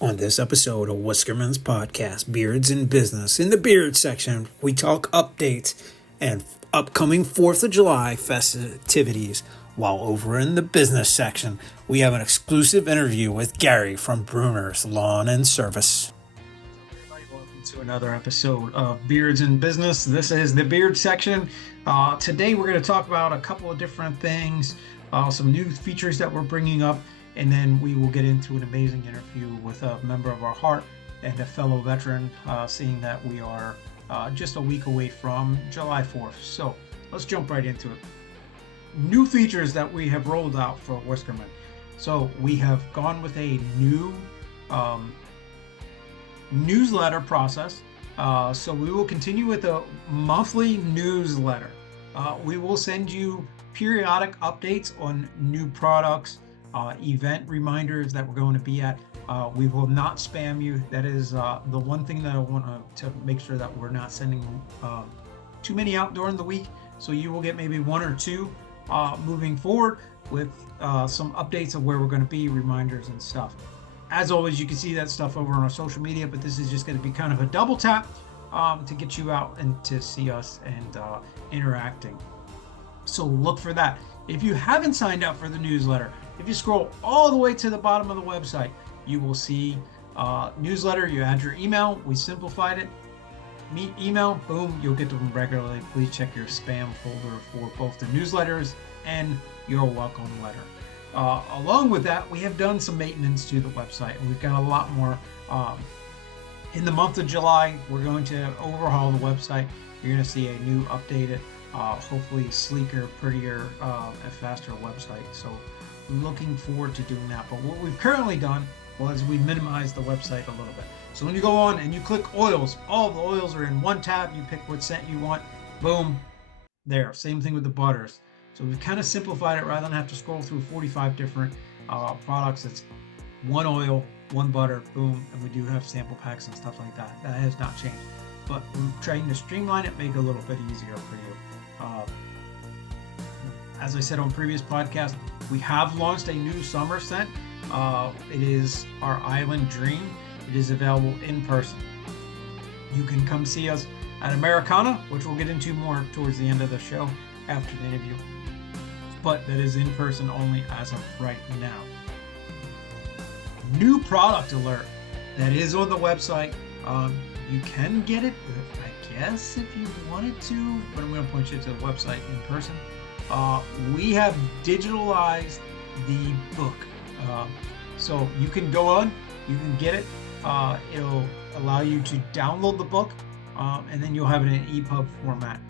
On this episode of Whiskerman's podcast, Beards in Business, in the beard section, we talk updates and upcoming 4th of July festivities, while over in the business section, we have an exclusive interview with Gary from Bruner's Lawn and Service. Everybody, welcome to another episode of Beards in Business. This is the beard section. Today we're going to talk about a couple of different things, some new features that we're bringing up, and then we will get into an amazing interview with a member of our heart and a fellow veteran, seeing that we are just a week away from July 4th. So let's jump right into it. New features that we have rolled out for Whiskerman. So we have gone with a new newsletter process. So we will continue with a monthly newsletter. We will send you periodic updates on new products, event reminders that we're going to be at. We will not spam you. That is the one thing that I want to make sure that we're not sending too many out during the week. So you will get maybe one or two moving forward with some updates of where we're going to be, reminders and stuff. As always, you can see that stuff over on our social media, but this is just going to be kind of a double tap to get you out and to see us and interacting. So look for that. If you haven't signed up for the newsletter, if you scroll all the way to the bottom of the website, you will see newsletter. You add your email. We simplified it. Email, boom, you'll get them regularly. Please check your spam folder for both the newsletters and your welcome letter. Along with that, we have done some maintenance to the website, and we've got a lot more. In the month of July, we're going to overhaul the website. You're going to see a new, updated, hopefully sleeker, prettier, and faster website. So looking forward to doing that. But what we've currently done was we minimized the website a little bit. So when you go on and you click oils, all the oils are in one tab. You pick what scent you want. Boom, there. Same thing with the butters. So we've kind of simplified it rather than have to scroll through 45 different products. It's one oil, one butter, boom. And we do have sample packs and stuff like that. That has not changed. But we're trying to streamline it, make it a little bit easier for you. As I said on previous podcasts, we have launched a new summer scent. It is our Island Dream. It is available in person. You can come see us at Americana, which we'll get into more towards the end of the show after the interview. But that is in person only as of right now. New product alert that is on the website. You can get it, I guess, if you wanted to, but I'm going to point you to the website in person. We have digitalized the book. So you can go on, you can get it. It'll allow you to download the book, and then you'll have it in EPUB format.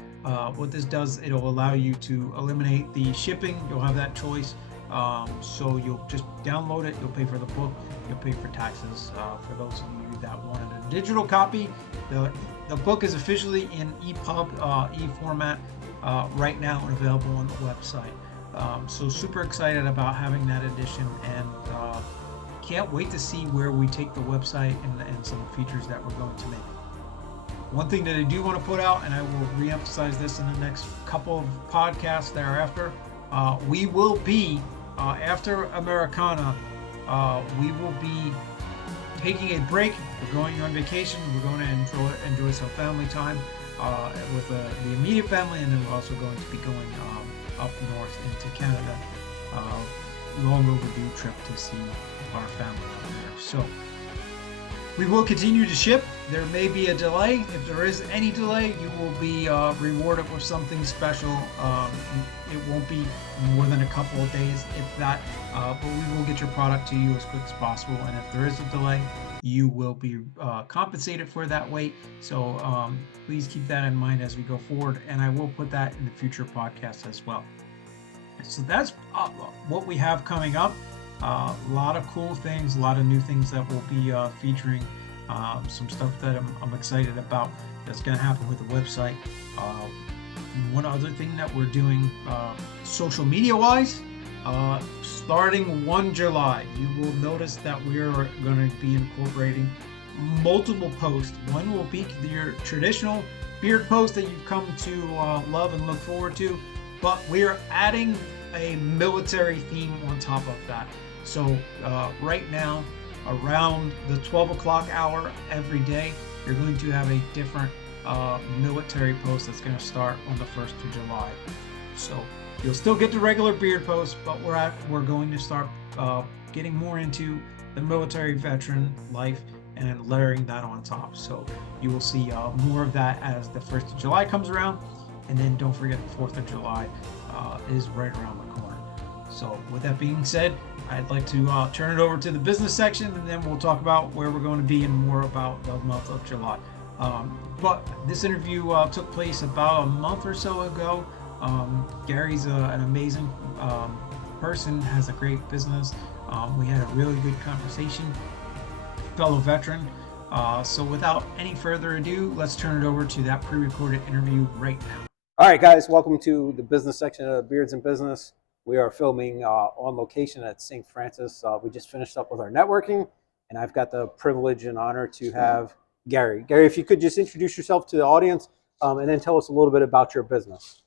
What this does, it'll allow you to eliminate the shipping. You'll have that choice. So you'll just download it. You'll pay for the book. You'll pay for taxes. For those of you that wanted a digital copy, the book is officially in EPUB e-format right now and available on the website. So super excited about having that edition, and can't wait to see where we take the website and some features that we're going to make. One thing that I do want to put out, and I will re-emphasize this in the next couple of podcasts thereafter, we will be, after Americana, we will be taking a break. We're going on vacation. We're going to enjoy some family time with the immediate family, and then we're also going to be going up north into Canada. Long overdue trip to see our family up there. So we will continue to ship. There may be a delay. If there is any delay, you will be rewarded with something special. It won't be more than a couple of days, if that, but we will get your product to you as quick as possible. And if there is a delay, you will be compensated for that wait. So please keep that in mind as we go forward. And I will put that in the future podcasts as well. So that's what we have coming up. A lot of cool things, a lot of new things that we'll be featuring. Some stuff that I'm excited about that's going to happen with the website. One other thing that we're doing social media wise, starting 1 July, you will notice that we are going to be incorporating multiple posts. One will be your traditional beard post that you've come to love and look forward to, but we are adding a military theme on top of that. So right now around the 12 o'clock hour every day, you're going to have a different military post that's going to start on the 1st of July. So you'll still get the regular beard posts, but we're going to start getting more into the military veteran life and layering that on top. So you will see more of that as the 1st of July comes around. And then don't forget the 4th of July is right around the corner. So with that being said, I'd like to turn it over to the business section, and then we'll talk about where we're going to be and more about the month of July. But this interview took place about a month or so ago. Gary's an amazing person, has a great business. We had a really good conversation, fellow veteran. So without any further ado, let's turn it over to that pre-recorded interview right now. All right, guys, welcome to the business section of Beards in Business. We are filming on location at St. Francis. We just finished up with our networking, and I've got the privilege and honor to have Gary. Gary, if you could just introduce yourself to the audience and then tell us a little bit about your business.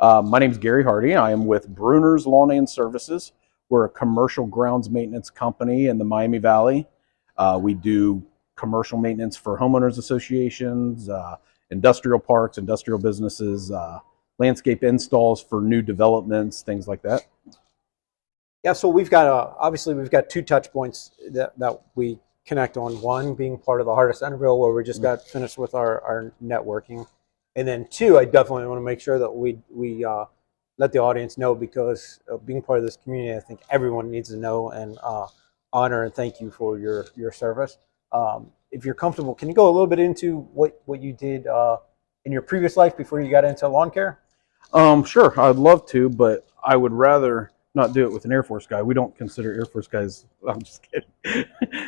My name is Gary Hardy. I am with Bruner's Lawn and Services. We're a commercial grounds maintenance company in the Miami Valley. We do commercial maintenance for homeowners associations, industrial parks, industrial businesses, landscape installs for new developments, things like that. Yeah, so we've got obviously we've got two touch points that we connect on. One being part of the Heart of Centerville, where we just got finished with our networking, and then two, I definitely want to make sure that we let the audience know, because being part of this community, I think everyone needs to know and honor and thank you for your service. If you're comfortable, can you go a little bit into what you did in your previous life before you got into lawn care? Sure, I'd love to, but I would rather not do it with an Air Force guy. We don't consider Air Force guys. I'm just kidding.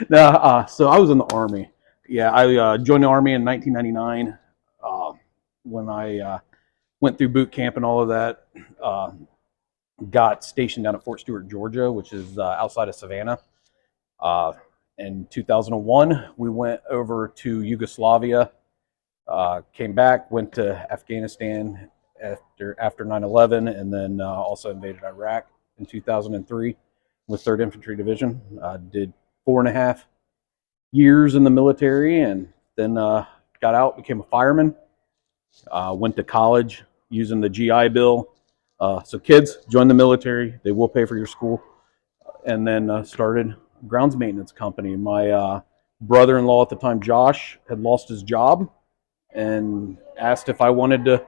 No, so I was in the Army. Yeah, I joined the Army in 1999 when I went through boot camp and all of that. Got stationed down at Fort Stewart, Georgia, which is outside of Savannah. In 2001, we went over to Yugoslavia, came back, went to Afghanistan after 9/11, and then also invaded Iraq in 2003 with 3rd Infantry Division. Did 4.5 years in the military, and then got out, became a fireman. Went to college using the GI Bill. So kids, join the military. They will pay for your school. And then started a grounds maintenance company. My brother-in-law at the time, Josh, had lost his job and asked if I wanted to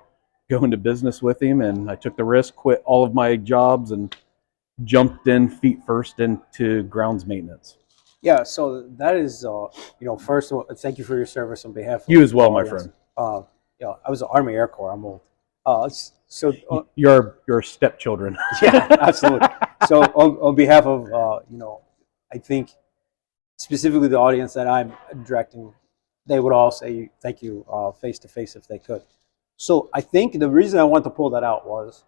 go into business with him. And I took the risk, quit all of my jobs, and jumped in feet first into grounds maintenance. Yeah, so that is, first of all, thank you for your service on behalf of you as well, my friend. I was an Army Air Corps. I'm old. You're stepchildren. Yeah, absolutely. So on behalf of, I think specifically the audience that I'm directing, they would all say thank you face to face if they could. So I think the reason I want to pull that out was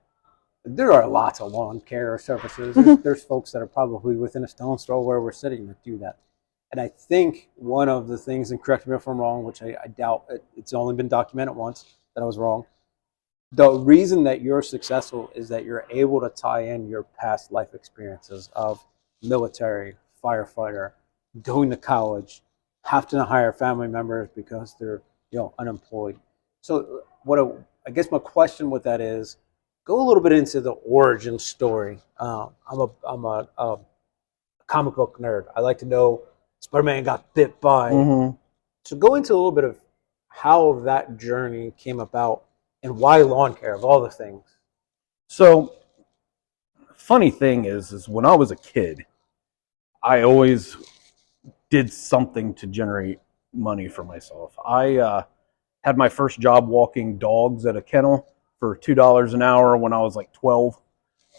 there are lots of lawn care services. There's folks that are probably within a stone's throw where we're sitting that do that. And I think one of the things, and correct me if I'm wrong, which I doubt, it's only been documented once that I was wrong. The reason that you're successful is that you're able to tie in your past life experiences of military, firefighter, going to college, having to hire family members because they're unemployed. So I guess my question with that is, go a little bit into the origin story. I'm a comic book nerd. I like to know Spider-Man got bit by. Mm-hmm. So go into a little bit of how that journey came about and why lawn care of all the things. So, funny thing is when I was a kid, I always did something to generate money for myself. I had my first job walking dogs at a kennel for $2 an hour when I was like 12.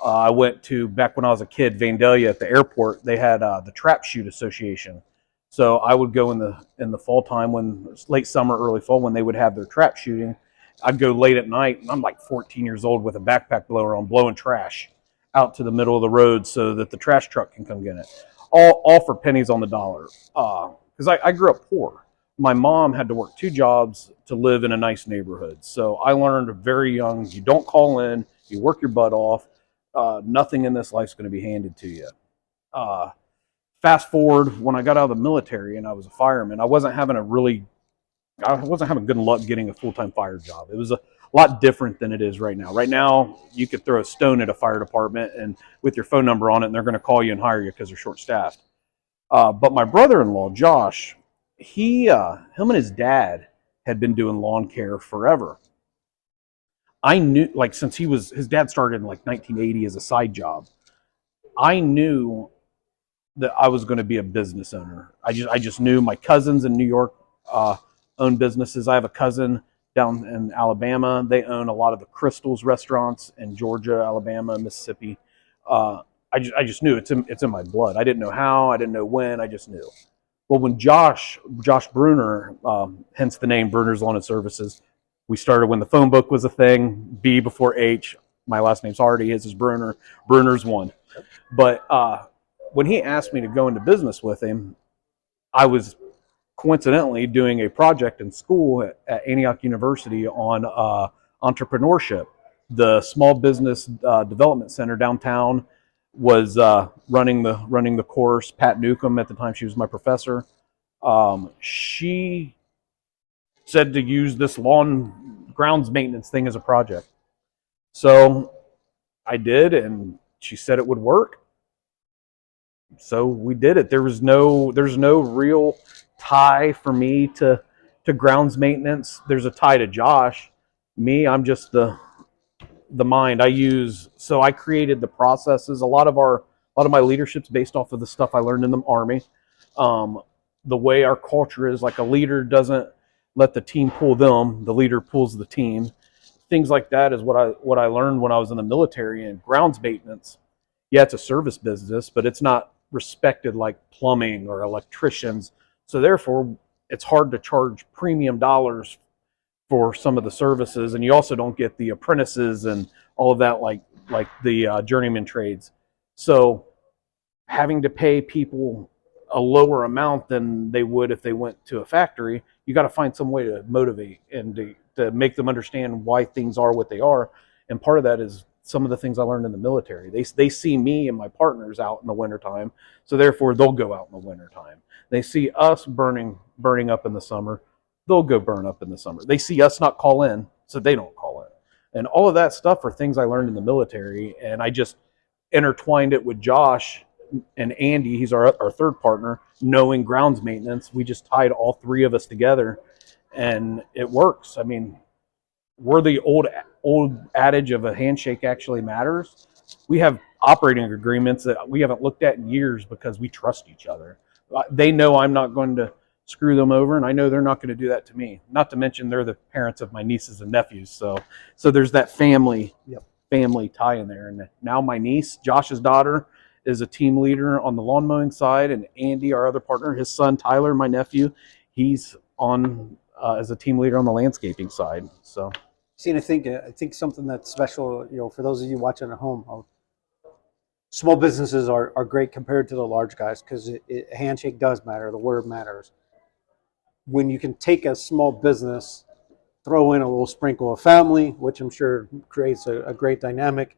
I went to, back when I was a kid, Vandalia at the airport. They had the Trap Shoot Association. So I would go in the fall time, when late summer, early fall, when they would have their trap shooting. I'd go late at night. I'm like 14 years old with a backpack blower on, blowing trash out to the middle of the road so that the trash truck can come get it. All for pennies on the dollar. Because I grew up poor. My mom had to work 2 jobs to live in a nice neighborhood. So I learned very young, you don't call in, you work your butt off. Nothing in this life's going to be handed to you. fast forward when I got out of the military and I was a fireman, I wasn't having good luck getting a full-time fire job. It was a lot different than it is right now. Right now, you could throw a stone at a fire department and with your phone number on it, and they're going to call you and hire you because they're short-staffed. But my brother-in-law, Josh, him and his dad had been doing lawn care forever. I knew, like, since his dad started in like 1980 as a side job. I knew that I was going to be a business owner. I just knew my cousins in New York own businesses. I have a cousin down in Alabama. They own a lot of the Crystals restaurants in Georgia, Alabama, Mississippi. I just knew it's in my blood. I didn't know how. I didn't know when. I just knew. Well, when Josh Bruner, hence the name Bruner's Lawn and Services, we started when the phone book was a thing. B before H. My last name's Hardy. His is Bruner. Bruner's one. But when he asked me to go into business with him, I was coincidentally doing a project in school at Antioch University on entrepreneurship. The Small Business Development Center downtown was running the course. Pat Newcomb, at the time, she was my professor. She said to use this lawn grounds maintenance thing as a project. So I did, and she said it would work. So we did it. There's no real tie for me to grounds maintenance. There's a tie to Josh. Me, I'm just the mind. I created the processes. A lot of my leadership's based off of the stuff I learned in the Army. The way our culture is, like, a leader doesn't let the team pull them, the leader pulls the team. Things like that is what I learned when I was in the military. And grounds maintenance, yeah, it's a service business, but it's not respected like plumbing or electricians. So therefore, it's hard to charge premium dollars for some of the services, and you also don't get the apprentices and all of that like the journeyman trades. So having to pay people a lower amount than they would if they went to a factory, you got to find some way to motivate and to make them understand why things are what they are. And part of that is some of the things I learned in the military. They see me and my partners out in the wintertime, so therefore they'll go out in the wintertime. They see us burning up in the summer, they'll go burn up in the summer. They see us not call in, so they don't call in. And all of that stuff are things I learned in the military, and I just intertwined it with Josh and Andy. He's our third partner, knowing grounds maintenance. We just tied all three of us together, and it works. I mean, we're the old adage of a handshake actually matters. We have operating agreements that we haven't looked at in years because we trust each other. They know I'm not going to screw them over, and I know they're not going to do that to me. Not to mention they're the parents of my nieces and nephews, so there's that family tie in there. And now my niece, Josh's daughter, is a team leader on the lawn mowing side, and Andy, our other partner, his son Tyler, my nephew, he's on as a team leader on the landscaping side. So, see, and I think something that's special, for those of you watching at home, small businesses are great compared to the large guys because a handshake does matter. The word matters. When you can take a small business, throw in a little sprinkle of family, which I'm sure creates a great dynamic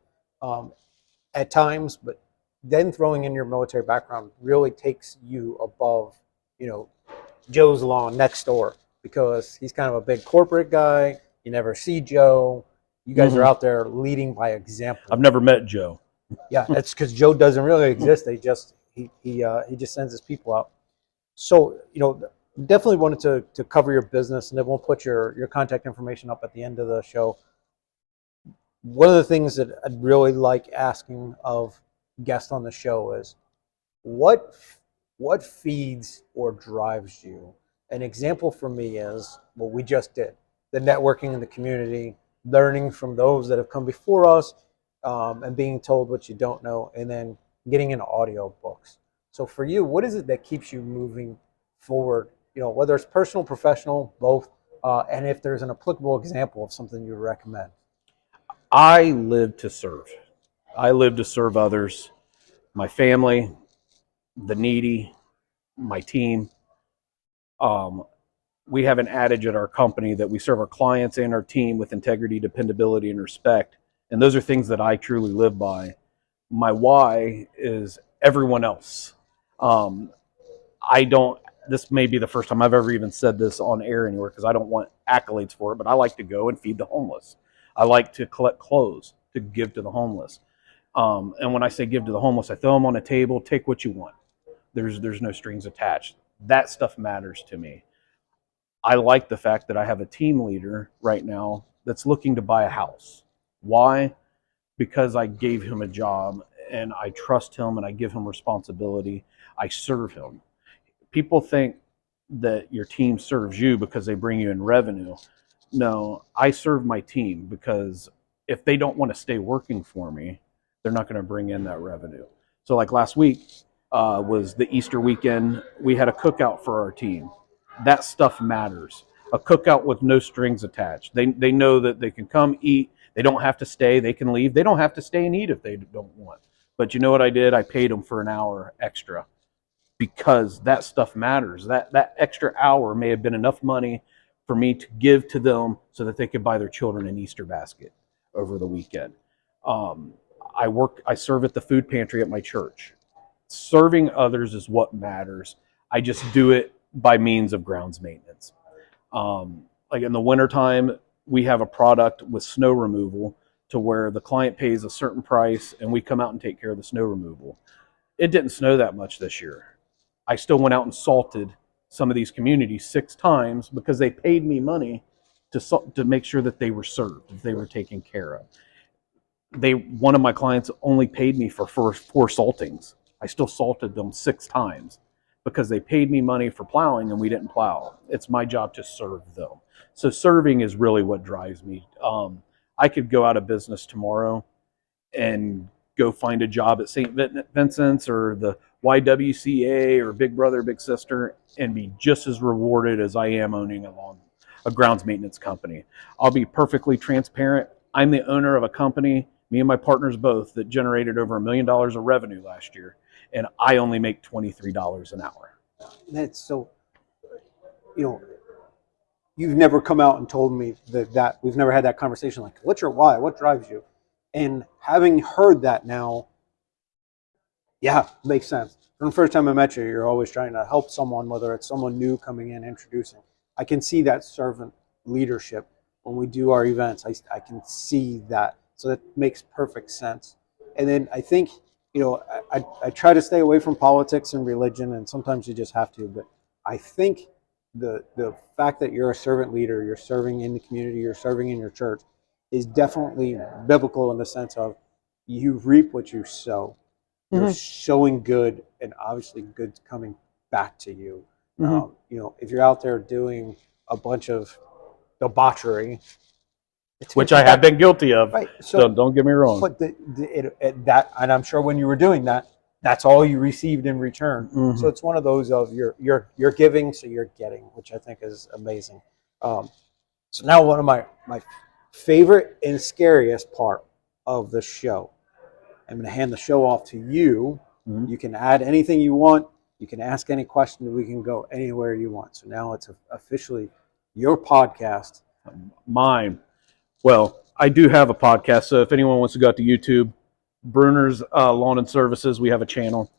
at times, but then throwing in your military background really takes you above, Joe's lawn next door, because he's kind of a big corporate guy. You never see Joe. You guys are out there leading by example. I've never met Joe. Yeah, that's because Joe doesn't really exist. He just sends his people out. So, definitely wanted to cover your business, and then we'll put your contact information up at the end of the show. One of the things that I'd really like asking of guests on the show is what feeds or drives you? An example for me is what we just did, the networking in the community, learning from those that have come before us, and being told what you don't know, and then getting into audio books. So for you, what is it that keeps you moving forward? Whether it's personal, professional, both, and if there's an applicable example of something you would recommend. I live to serve. I live to serve others, my family, the needy, my team. We have an adage at our company that we serve our clients and our team with integrity, dependability, and respect. And those are things that I truly live by. My why is everyone else. I don't, this may be the first time I've ever even said this on air anywhere because I don't want accolades for it, but I like to go and feed the homeless. I like to collect clothes to give to the homeless. And when I say give to the homeless, I throw them on a table, take what you want. There's no strings attached. That stuff matters to me. I like the fact that I have a team leader right now that's looking to buy a house. Why? Because I gave him a job and I trust him and I give him responsibility. I serve him. People think that your team serves you because they bring you in revenue. No, I serve my team because if they don't want to stay working for me, they're not going to bring in that revenue. So, like last week was the Easter weekend. We had a cookout for our team. That stuff matters. A cookout with no strings attached. They know that they can come eat. They don't have to stay. They can leave. They don't have to stay and eat if they don't want. But you know what I did? I paid them for an hour extra because that stuff matters. That extra hour may have been enough money for me to give to them so that they could buy their children an Easter basket over the weekend. Um, I serve at the food pantry at my church. Serving others is what matters. I just do it by means of grounds maintenance. Like in the wintertime, we have a product with snow removal to where the client pays a certain price and we come out and take care of the snow removal. It didn't snow that much this year. I still went out and salted some of these communities 6 times because they paid me money to make sure that they were served, that they were taken care of. One of my clients only paid me for four saltings. I still salted them 6 times because they paid me money for plowing and we didn't plow. It's my job to serve them. So serving is really what drives me. I could go out of business tomorrow and go find a job at St. Vincent's or the YWCA or Big Brother Big Sister and be just as rewarded as I am owning a grounds maintenance company. I'll be perfectly transparent. I'm the owner of a company, me and my partners both, that generated over $1 million of revenue last year, and I only make $23 an hour. That's so, you know, you've never come out and told me that we've never had that conversation. Like, what's your why? What drives you? And having heard that now, yeah, makes sense. From the first time I met you, you're always trying to help someone, whether it's someone new coming in, introducing. I can see that servant leadership when we do our events. I can see that. So that makes perfect sense. And then I think, I try to stay away from politics and religion, and sometimes you just have to. But I think the fact that you're a servant leader, you're serving in the community, you're serving in your church, is definitely biblical in the sense of you reap what you sow. You're showing good, and obviously good's coming back to you. If you're out there doing a bunch of debauchery, Which I have been guilty of. right. So don't get me wrong. But that, and I'm sure when you were doing that, that's all you received in return. So it's one of those of you're giving, so you're getting, which I think is amazing. So now one of my favorite and scariest part of the show. I'm going to hand the show off to you. You can add anything you want. You can ask any question. We can go anywhere you want. So now it's officially your podcast. Mine. Well, I do have a podcast. So if anyone wants to go out to YouTube, Bruner's Lawn and Services, we have a channel.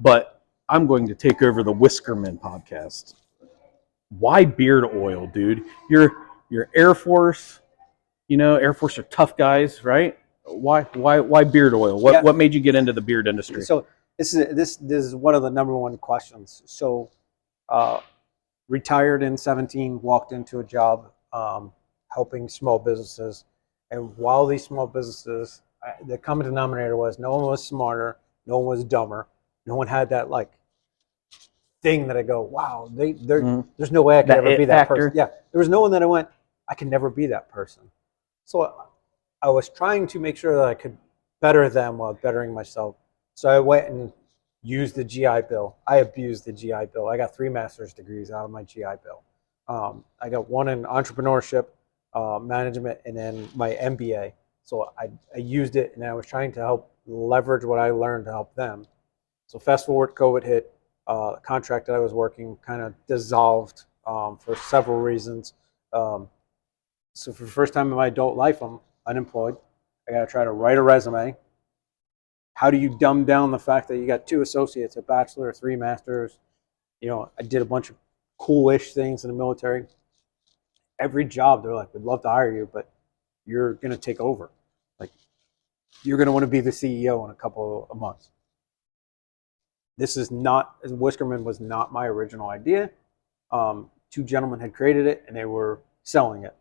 But I'm going to take over the Whiskerman podcast. Why beard oil, dude? You're Air Force. Air Force are tough guys, right? Why beard oil? What made you get into the beard industry? So this is one of the number one questions. So retired in 17, walked into a job helping small businesses, and while these small businesses, the common denominator was no one was smarter, no one was dumber, no one had that like thing that I go, wow, there's no way I could ever be that person. Yeah, there was no one that I went, I can never be that person. So I was trying to make sure that I could better them while bettering myself. So I went and used the GI Bill. I abused the GI Bill. I got 3 master's degrees out of my GI Bill. I got one in entrepreneurship, management, and then my MBA. So I used it, and I was trying to help leverage what I learned to help them. So fast forward, COVID hit. The contract that I was working kind of dissolved for several reasons. So for the first time in my adult life, I'm unemployed. I got to try to write a resume. how do you dumb down the fact that you got 2 associates, a bachelor, 3 masters? I did a bunch of coolish things in the military. Every job, they're like, we'd love to hire you, but you're going to take over. Like, you're going to want to be the CEO in a couple of months. This is not, Whiskerman was not my original idea. 2 gentlemen had created it, and they were selling it.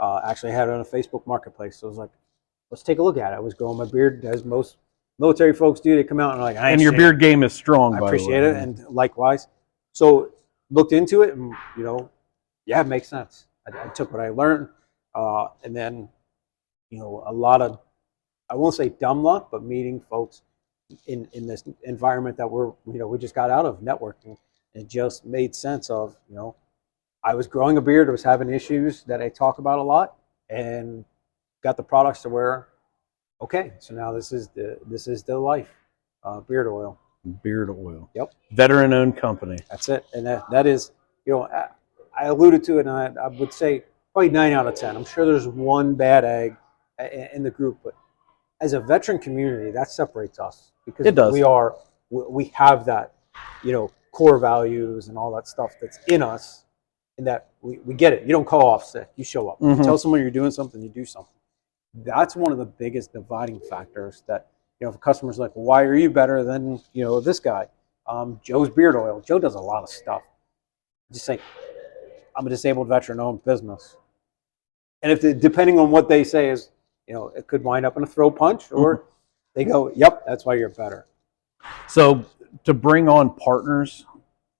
Actually, I had it on a Facebook marketplace. So I was like, let's take a look at it. I was growing my beard, as most military folks do. They come out and are like, And your beard game is strong, I by appreciate the way. it, and likewise. So looked into it, and yeah, it makes sense. I took what I learned, and then a lot of, I won't say dumb luck, but meeting folks in this environment that we just got out of networking. It just made sense of I was growing a beard, I was having issues that I talk about a lot, and got the products to where, okay, so now this is the life, beard oil. Beard oil. Yep. Veteran-owned company. That's it, and that is, I alluded to it, and I would say probably 9 out of 10. I'm sure there's one bad egg in the group, but as a veteran community, that separates us because It does. we have that, core values and all that stuff that's in us, and that we get it. You don't call off sick. You show up. You tell someone you're doing something, you do something. That's one of the biggest dividing factors that, if a customer's like, well, why are you better than, this guy? Joe's beard oil. Joe does a lot of stuff. Just say, I'm a disabled veteran-owned business. And depending on what they say is, it could wind up in a throat punch, or they go, yep, that's why you're better. So to bring on partners,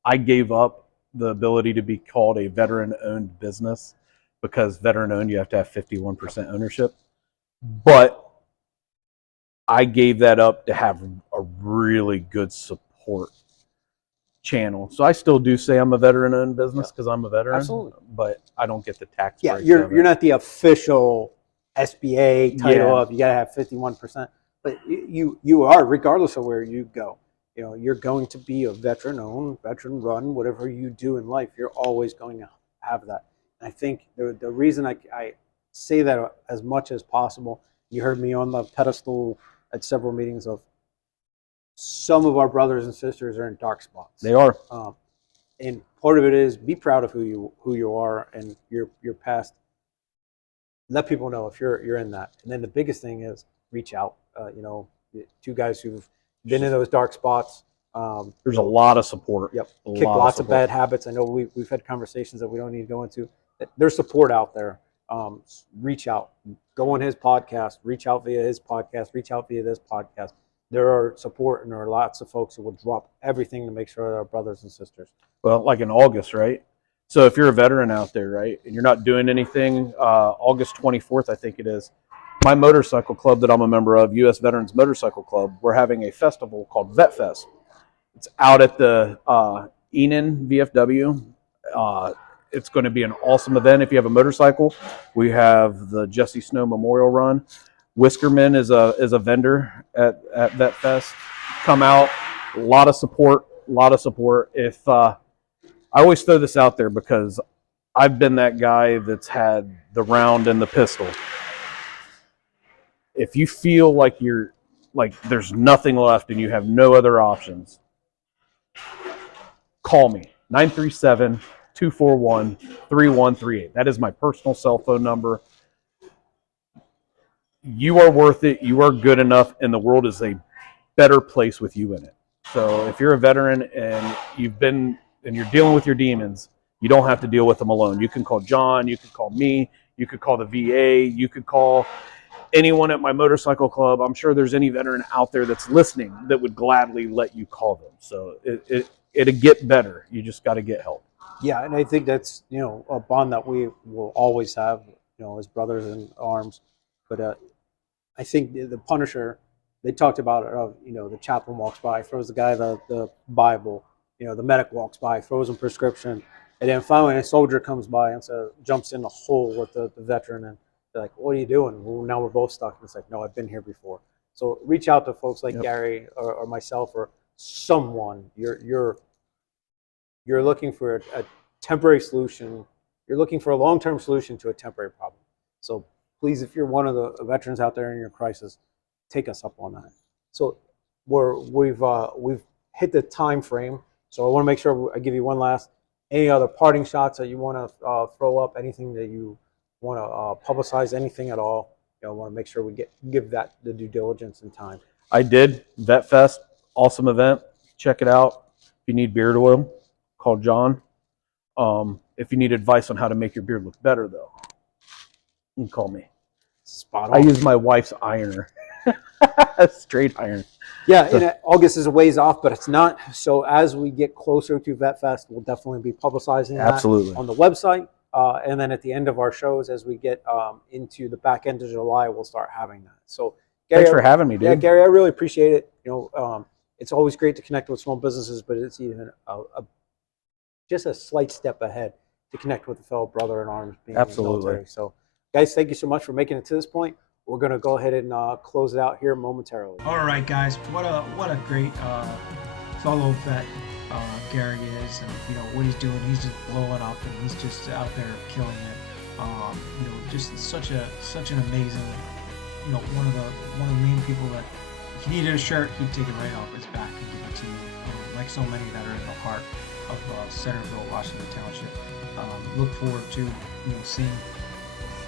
I gave up the ability to be called a veteran-owned business because veteran-owned, you have to have 51% ownership. But I gave that up to have a really good support channel. So I still do say I'm a veteran-owned business because I'm a veteran. Absolutely. But I don't get the tax breaks. You're not the official SBA title of you got to have 51%, but you are, regardless of where you go. You're going to be a veteran-owned, veteran-run, whatever you do in life. You're always going to have that. And I think the reason I say that as much as possible, you heard me on the pedestal at several meetings of some of our brothers and sisters are in dark spots. They are. And part of it is be proud of who you are and your past. Let people know if you're in that. And then the biggest thing is reach out. 2 guys who've been in those dark spots. There's a lot of support. Yep. Kick lots of bad habits. I know we've had conversations that we don't need to go into. There's support out there. Reach out. Go on his podcast. Reach out via his podcast. Reach out via this podcast. There are support, and there are lots of folks who will drop everything to make sure they're brothers and sisters. Well, like in August, right? So if you're a veteran out there, right, and you're not doing anything, August 24th, I think it is, my motorcycle club that I'm a member of, U.S. Veterans Motorcycle Club, we're having a festival called Vet Fest. It's out at the Enon VFW. It's going to be an awesome event if you have a motorcycle. We have the Jesse Snow Memorial Run. Whiskerman is a vendor at Vet Fest. Come out, a lot of support. If I always throw this out there because I've been that guy that's had the round and the pistol. If you feel like there's nothing left and you have no other options, call me, 937-241-3138. That is my personal cell phone number. You are worth it. You are good enough, and the world is a better place with you in it. So if you're a veteran and you're dealing with your demons, you don't have to deal with them alone. You can call John. You can call me. You could call the VA. You could call anyone at my motorcycle club. I'm sure there's any veteran out there that's listening that would gladly let you call them. So it'll get better. You just got to get help. Yeah, and I think that's a bond that we will always have, as brothers in arms. But I think the Punisher, they talked about it. The chaplain walks by, throws the guy the Bible. The medic walks by, throws him prescription, and then finally a soldier comes by and jumps in the hole with the veteran, and they're like, "What are you doing?" Well, now we're both stuck. And it's like, "No, I've been here before." So reach out to folks like Gary or myself or someone. You're looking for a temporary solution. You're looking for a long-term solution to a temporary problem. So please, if you're one of the veterans out there in your crisis, take us up on that. So we've hit the time frame. So I want to make sure I give you one last. Any other parting shots that you want to throw up? Anything that you want to publicize? Anything at all? I want to make sure we give that the due diligence and time. I did. Vet Fest, awesome event. Check it out. If you need beard oil, call John. If you need advice on how to make your beard look better, though, you can call me. Spot on. I use my wife's ironer. Straight iron. Yeah, and August is a ways off, but it's not. So as we get closer to Vet Fest, we'll definitely be publicizing that on the website. And then at the end of our shows, as we get into the back end of July, we'll start having that. So Gary, thanks for having me, dude. Yeah, Gary, I really appreciate it. It's always great to connect with small businesses, but it's even just a slight step ahead to connect with a fellow brother in arms being in the military. So, guys, thank you so much for making it to this point. We're going to go ahead and close it out here momentarily. All right, guys. What a great fellow vet Gary is, and what he's doing. He's just blowing up, and he's just out there killing it. Just such an amazing. One of the main people that if you needed a shirt, he'd take it right off his back and give it to you. Like so many that are in the heart of Centerville, Washington Township. Look forward to seeing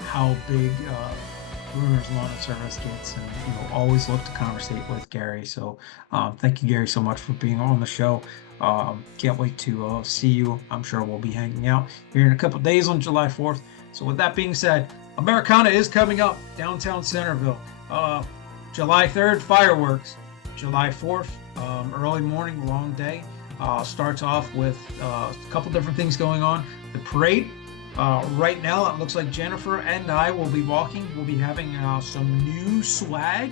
how big Bruner's Lawn and Service gets, and always look to conversate with Gary. So thank you, Gary, so much for being on the show. Can't wait to see you. I'm sure we'll be hanging out here in a couple days on July 4th. So with that being said, Americana is coming up downtown Centerville. July 3rd, fireworks. July 4th, early morning, long day. Starts off with a couple different things going on. The parade. Right now, it looks like Jennifer and I will be walking. We'll be having some new swag.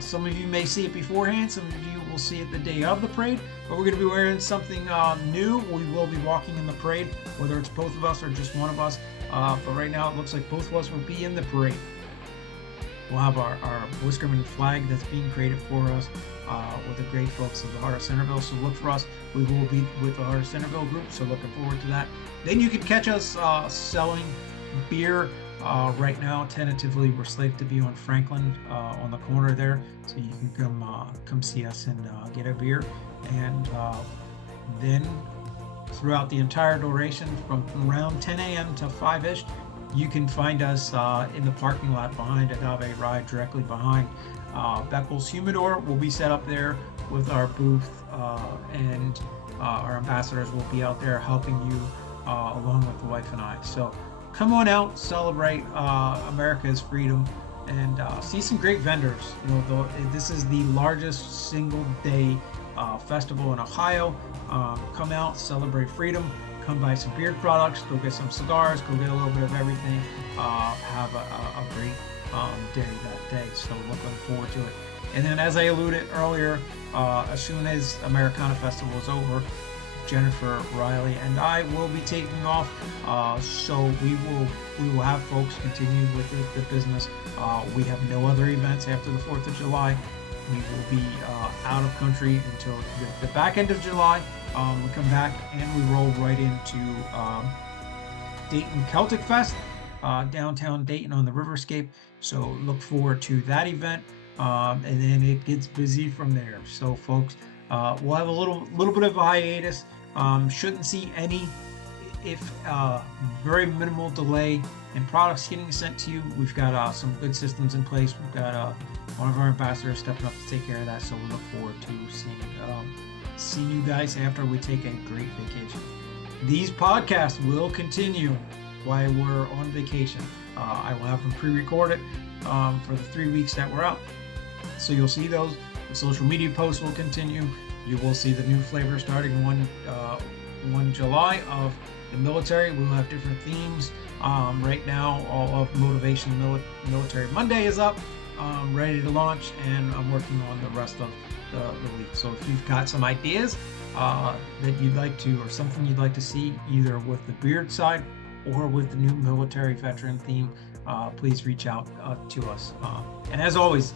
Some of you may see it beforehand. Some of you will see it the day of the parade. But we're going to be wearing something new. We will be walking in the parade, whether it's both of us or just one of us. But right now, it looks like both of us will be in the parade. We'll have our Whiskerman flag that's being created for us with the great folks of the Heart of Centerville. So look for us. We will be with the Heart of Centerville group. So looking forward to that. Then you can catch us selling beer. Right now, tentatively, we're slated to be on Franklin on the corner there. So you can come see us and get a beer. And then throughout the entire duration from around 10 a.m. to 5-ish, you can find us in the parking lot behind Agave Rye, directly behind Beckles Humidor. We'll be set up there with our booth, and our ambassadors will be out there helping you along with the wife and I. So come on out, celebrate America's freedom, and see some great vendors. This is the largest single day festival in Ohio. Come out, celebrate freedom. Come buy some beard products, go get some cigars, go get a little bit of everything. Have a great day that day. So looking forward to it. And then, as I alluded earlier, as soon as Americana Festival is over, Jennifer, Riley, and I will be taking off. So we will have folks continue with the business. We have no other events after the 4th of July. We will be out of country until the back end of July. We come back and we roll right into Dayton Celtic Fest, downtown Dayton on the Riverscape. So look forward to that event, and then it gets busy from there. So folks, we'll have a little bit of a hiatus. Shouldn't see any, if very minimal delay in products getting sent to you. We've got some good systems in place. We've got one of our ambassadors stepping up to take care of that. So we look forward to seeing you guys after we take a great vacation. These podcasts will continue while we're on vacation. I will have them pre-recorded for the 3 weeks that we're out. So you'll see those. The social media posts will continue. You will see the new flavor starting 1 July of the military. We'll have different themes. Right now, all of Motivation Military Monday is up, ready to launch, and I'm working on the rest of the week. So if you've got some ideas that you'd like to, or something you'd like to see, either with the beard side or with the new military veteran theme, please reach out to us. And as always,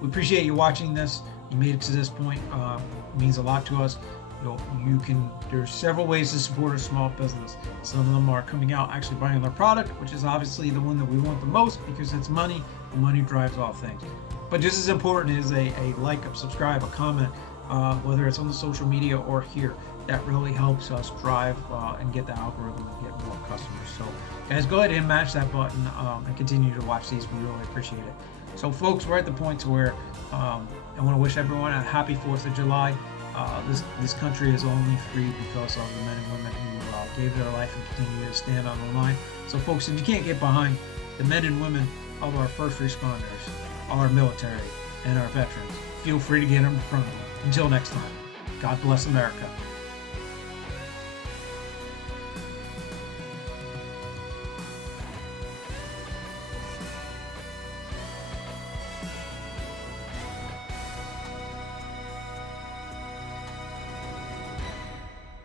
we appreciate you watching this. You made it to this point. It means a lot to us. There's several ways to support a small business. Some of them are coming out, actually buying their product, which is obviously the one that we want the most because it's money, and money drives all things. But just as important is a like, a subscribe, a comment, whether it's on the social media or here. That really helps us drive and get the algorithm and get more customers. So guys, go ahead and mash that button and continue to watch these. We really appreciate it. So folks, we're at the point where I want to wish everyone a happy 4th of July. This country is only free because of the men and women who gave their life and continue to stand on the line. So folks, if you can't get behind the men and women of our first responders, our military, and our veterans, feel free to get in front of them. Until next time, God bless America.